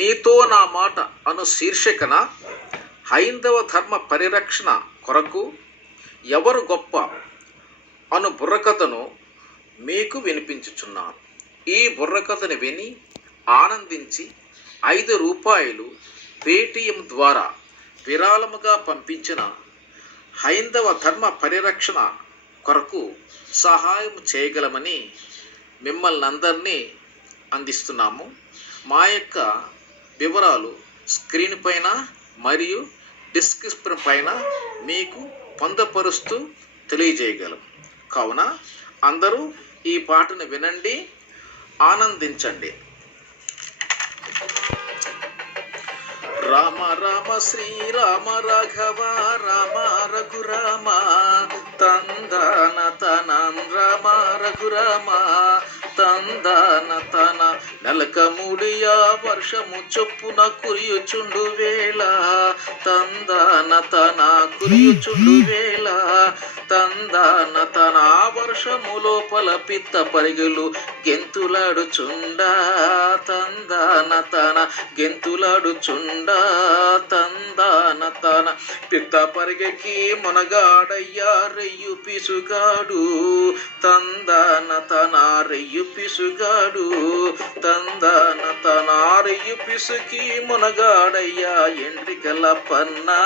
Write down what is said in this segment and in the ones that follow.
మీతో నా మాట అను శీర్షికన హైందవ ధర్మ పరిరక్షణ కొరకు ఎవరు గొప్ప అను బుర్రకథను మీకు వినిపించుచున్నాను. ఈ బుర్రకథను విని ఆనందించి ₹5 పేటిఎం ద్వారా విరాళముగా పంపించిన హైందవ ధర్మ పరిరక్షణ కొరకు సహాయం చేయగలమని మిమ్మల్ని అందరినీ అందిస్తున్నాము. మా యొక్క వివరాలు స్క్రీన్ పైన మరియు డిస్క్రిప్షన్ పైన మీకు పొందపరుస్తూ తెలియజేయగలం. కావున అందరూ ఈ పాటను వినండి, ఆనందించండి. రామ రామ శ్రీరామ రాఘవ రామ రఘురామ తందాన తనం రామ రఘురామ తందాన తన నెలకముడియా వర్షము చొప్పున కురియుచుండు వేళ తందాన తన కురియుచుండు వేళ తందాన తన వర్షము లోపల పిత్త పరిగెలు గెంతులాడుచుండా తందాన తన గెంతులాడుచుండా తందాన తన పిత్త పరిగెకి మునగాడయ్యా రెయ్యు పిసుగాడు తందాన తన రెయ్యు పిసుగాడు తందాన తన రెయ్యు పిసుకి మునగాడయ్యా ఎండ్రికల పన్నా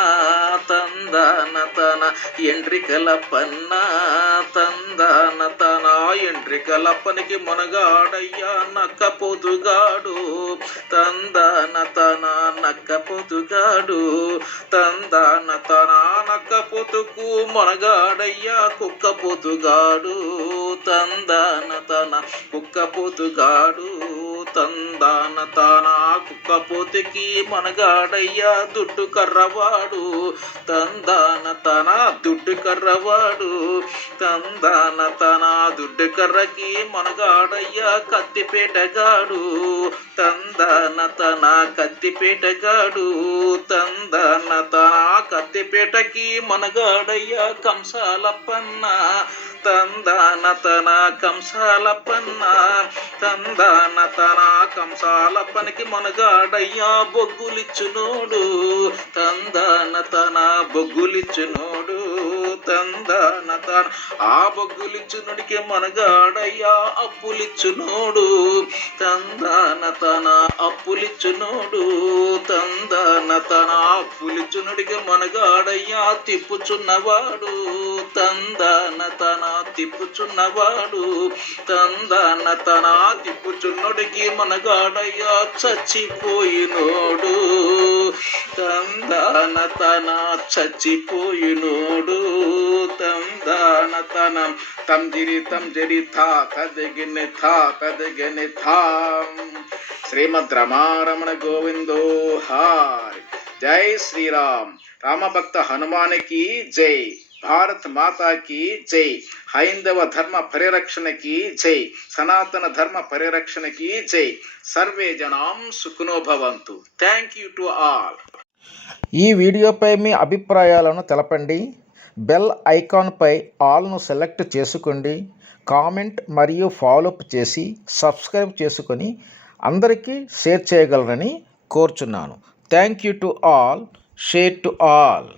తందాన తన ఎండ్రికల పన్నా తందాన తన ఎండ్రికల పనికి మునగాడయ్యా నక్కపోతుగాడు తందాన తన నక్కపోతుగాడు తందాన తన నక్కపోతుకు మునగాడయ్యా కుక్కపోతుగాడు తందాన తన కుక్కపోతుగాడు తందాన తన కుక్కపోతుకి మనగాడయ్యా దుడ్డు కర్రవాడు తందాన తన దుడ్డు కర్రవాడు తందాన తన దుడ్డు కర్రకి మనగాడయ్యా కత్తిపేటగాడు తందాన తన కత్తిపేటగాడు తందాన తన కత్తిపేటకి మనగాడయ్యా కంసాలప్పన్న తందాన తన కంసాలప్పన్న తందాన తన కంసాలప్పనికి మనగాడయ్యా బొగ్గులిచ్చునోడు తందాన తన బొగ్గులిచ్చునోడు తందాన తన ఆ బొగ్గులిచ్చునుడికి మనగాడయ్యా అప్పులిచ్చునోడు తందాన తన అప్పులిచ్చునోడు తందాన తన అప్పులిచ్చునుడికి మనగాడయ్యా తిప్పుచున్నవాడు తందాన తన తిప్పుచున్నవాడు తందాన తన తిప్పుచున్నోడికి మనగాడయ్యా చచ్చిపోయినోడు తందాన తన చచ్చిపోయినోడు తందాన తన తంజిరి తంజరి థా తదగిని థా తదగిని థా. శ్రీమద్ రమారమణ గోవిందో హాయ్. జై శ్రీరామ్. రామభక్త హనుమానికి జై. భారత్ మాతాకి జై. హైందవ ధర్మ పరిరక్షణకి జై. సనాతన ధర్మ పరిరక్షణకి జై. సర్వే జనాం సుఖినో భవంతు. Thank you to all. ఈ వీడియోపై మీ అభిప్రాయాలను తెలపండి. బెల్ ఐకాన్పై ఆల్ను సెలెక్ట్ చేసుకోండి. కామెంట్ మరియు ఫాలోఅప్ చేసి సబ్స్క్రైబ్ చేసుకొని అందరికీ షేర్ చేయగలరని కోరుచున్నాను. Thank you to all. Share to all.